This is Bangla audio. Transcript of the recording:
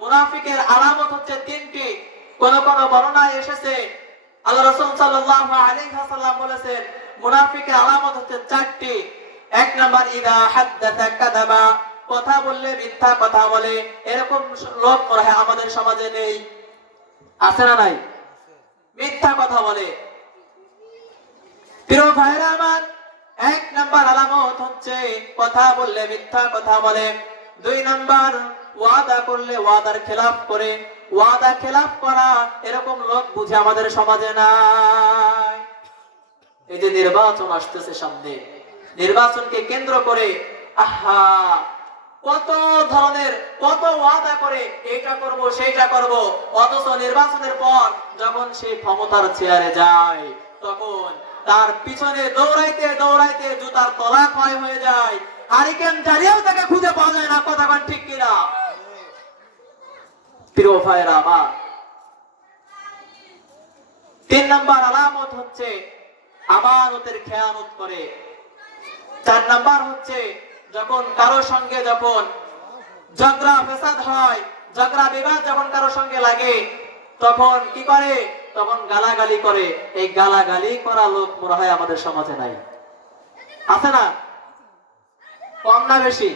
মুনাফিকের আলামত হচ্ছে তিনটি। কোন কোন বর্ণনায় এসেছে আল্লাহ রাসূল সাল্লাল্লাহু আলাইহি ওয়াসাল্লাম বলেছেন মুনাফিকের আলামত হচ্ছে চারটি। এক নাম্বার ইদা হাদাসা কাযাবা, কথা বললে মিথ্যা কথা বলে। এরকম লোক মনে হয় আমাদের সমাজে নেই, আছে না নাই? মিথ্যা কথা বলে। প্রিয় ভাইরা আমার, এক নাম্বার আলামত হচ্ছে কথা বললে মিথ্যা কথা বলে। দুই নাম্বার ওয়াদা করলে ওয়াদার খেলাফ করে। ওয়াদা খেলাফ করা এরকম লোক বুঝে আমাদের সমাজে নাই। এই যে নির্বাচন আসতেছে সামনে, নির্বাচনকে কেন্দ্র করে আহা কত ধরনের কত ওয়াদা করে এইটা করব সেইটা করব, অথচ নির্বাচনের পর যখন সে ক্ষমতার চেয়ারে যায় তখন তার পিছনে দৌড়াইতে দৌড়াইতে জুতার তলা ক্ষয় হয়ে যায়, হারিকেন জ্বালিয়েও তাকে খুঁজে পাওয়া যায় না। কথা বলেন ঠিক কিনা? প্রিয় ভাইরা আমার, তিন নাম্বার আলামত হচ্ছে আমানতের খেয়ানত করে। চার নাম্বার হচ্ছে যখন কারো সঙ্গে যখন ঝগড়া ফেসাদ হয়, ঝগড়া বিবাদ যখন কারো সঙ্গে লাগে তখন কি করে? তখন গালাগালি করে। এই গালাগালি করা লোক মনে হয় আমাদের সমাজে নাই, আছে না? কম না বেশি?